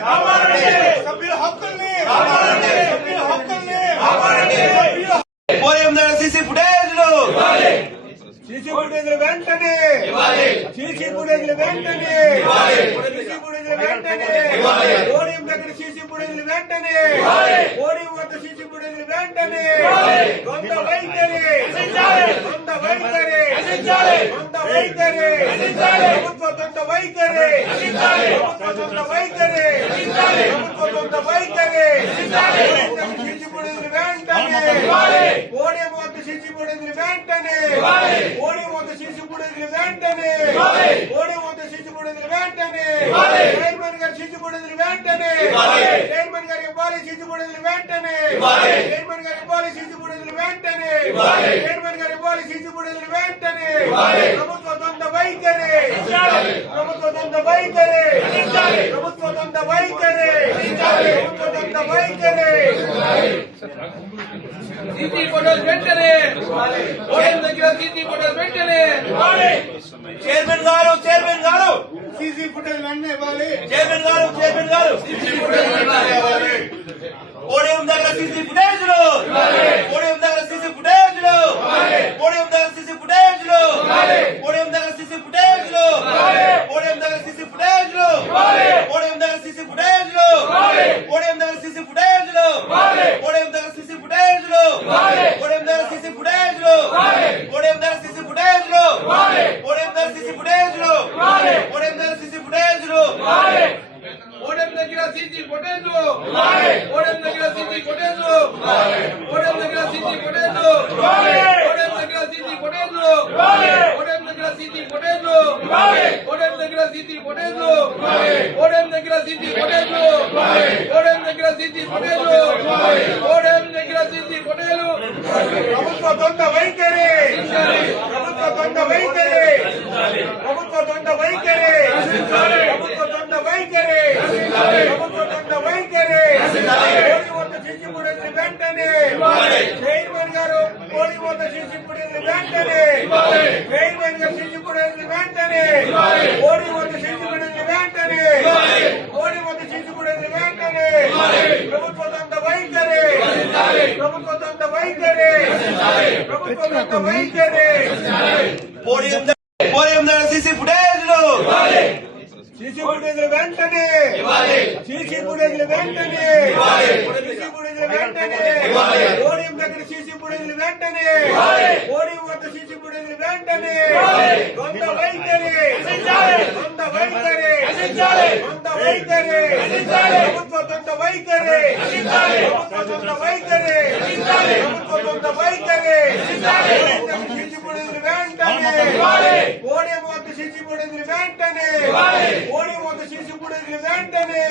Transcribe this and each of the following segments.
సభ్యుల హక్కుల్ని CC ఫుటేజ్లు CC ఫుటేజ్లు వెంటనే సీసీ ఫుటేజ్లు వెంటనే సీసీ ఫుటేజ్లు వెంటనే ఓడిఎం దగ్గర సీసీ ఫుటేజ్లు వెంటనే ఓడిఎం వద్ద సీసీ ఫుటేజ్లు వెంటనే సొంత వైఖరి సొంత వైఖరి సొంత వైఖరి ప్రభుత్వ సొంత వైఖరి ప్రభుత్వ సొంత వైఖరి ప్రభుత్వ సొంత వైఖరి సీసీ ఫుటేజ్లు వెంటనే ఓడిఎం వద్ద సీసీ ఫుటేజ్లు వెంటనే ఓడిఎం వద్ద సీసీ ఫుటేజ్లు వెంటనే ఓడిఎం వద్ద సీసీ ఫుటేజ్లు వెంటనే చైర్మన్ గారు సీసీ ఫుటేజ్లు వెంటనే చైర్మన్ గారు ఇవ్వాలి సీసీ ఫుటేజ్లు వెంటనే చైర్మన్ గారు ఇవ్వాలి సీసీ ఫుటేజ్లు వెంటనే చైర్మన్ గారు ఇవ్వాలి సీసీ ఫుటేజ్లు వెంటనే ప్రభుత్వ సొంత వైఖరి ప్రభుత్వ సొంత వైఖరి ప్రభుత్వ సొంత వైఖరి ప్రభుత్వ సొంత వైఖరి సీసీ ఫోటోలు వెంటనే ఓడిఎం దగ్గర సీసీ ఫోటోలు వెంటనే చైర్మన్ గారు సీసీ ఫుటేజ్ వెంటనే ఇవ్వాలి చైర్మన్ గారు ఓడిఎం దగ్గర సీసీ ఫుటేజ్లు ఓడిఎం దగ్గర సీసీ ఫుటేజ్లు ఓడిఎం దగ్గర సీసీ ఫుటేజ్లు ఓడిఎం దగ్గర సీసీ ఫుటేజ్లు ఓడిఎం దగ్గర సీసీ ఫుటేజ్లు ఓడిఎం దగ్గర సీసీ ఫుటేజ్లు ఓడిఎం దగ్గర సీసీ ఫుటేజ్లు ఓడిఎం దగ్గర సీసీ ఫుటేజ్లు ఓడిఎం దగ్గర సీసీ ఫుటేజ్లు ఓడిఎం దగ్గర సీసీ ఫుటేజ్లు ఓడిఎం దగ్గర సీసీ ఫుటేజ్లు ఓడిఎం దగ్గర సీసీ ఫుటేజ్లు ఓడిఎం దగ్గర సీసీ ఫోటోలు ఓడిఎం దగ్గర సీసీ ఫోటోలు ఓడిఎం దగ్గర సీసీ ఫోటోలు ఓడిఎం దగ్గర సీసీ ఫోటోలు ఓడిఎం దగ్గర సీసీ ఫోటోలు ఓడిఎం దగ్గర సీసీ ఫోటోలు ఓడిఎం దగ్గర సీసీ ఫోటోలు ఓడిఎం దగ్గర సీసీ ఫోటోలు ఓడిఎం దగ్గర సీసీ ఫోటోలు ప్రభుత్వ సొంత వైఖరి ప్రభుత్వ సొంత వైఖరి ప్రభుత్వ సొంత వైఖరి ప్రభుత్వ సొంత వైఖరి ప్రభుత్వ సొంత వైఖరి ఓడి వద్ద సీసీ ఫుటేజ్లు వెంటనే చైర్మన్ గారు ఓడి వద్ద సీసీ ఫుటేజ్లు వెంటనే చైర్మన్ గారు సీసీ ఫుటేజ్లు వెంటనే ఓడి వద్ద సీసీ ఫుటేజ్లు వెంటనే ఓడి వద్ద సీసీ ఫుటేజ్లు వెంటనే ప్రభుత్వ సొంత వైఖరి ప్రభుత్వ సొంత వైఖరి ప్రభుత్వ సొంత వైఖరి ఓడిఎం దగ్గర సీసీ ఫుటేజ్లు సీసీ ఫుటేజ్లు వెంటనే సీసీ ఫుటేజ్లు వెంటనే సీసీ ఫుటేజ్లు వెంటనే ఓడిఎం దగ్గర సీసీ ఫుటేజ్లు వెంటనే ఓడిఎం వద్ద సీసీ ఫుటేజ్లు వెంటనే సొంత వైఖరి సొంత వైఖరి సొంత వైఖరి ప్రభుత్వ సొంత వైఖరి ప్రభుత్వ సొంత వైఖరి ప్రభుత్వ సొంత వైఖరి సీసీ ఫుటేజ్లు వెంటనే ఓడిఎం వద్ద సీసీ ఫుటేజ్లు వెంటనే ఓడిఎం వద్ద సీసీ ఫుటేజ్లు వెంటనే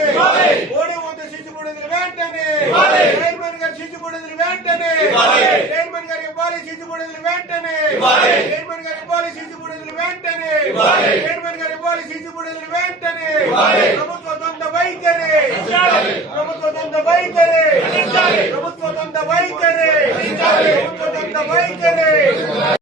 ఓడిఎం వద్ద సీసీ ఫుటేజ్లు వెంటనే చైర్మన్ గారు సీసీ ఫుటేజ్లు వెంటనే చైర్మన్ గారు ఇవ్వాలి సీసీ ఫుటేజ్లు వెంటనే చైర్మన్ గారు ఇవ్వాలి సీసీ ఫుటేజ్లు వెంటనే చైర్మన్ గారు ఇవ్వాలి సీసీ ఫుటేజ్లు వెంటనే ప్రభుత్వ సొంత వైఖరి ప్రభుత్వ సొంత వైఖరి ప్రభుత్వ సొంత వైఖరి ప్రభుత్వ సొంత వైఖరి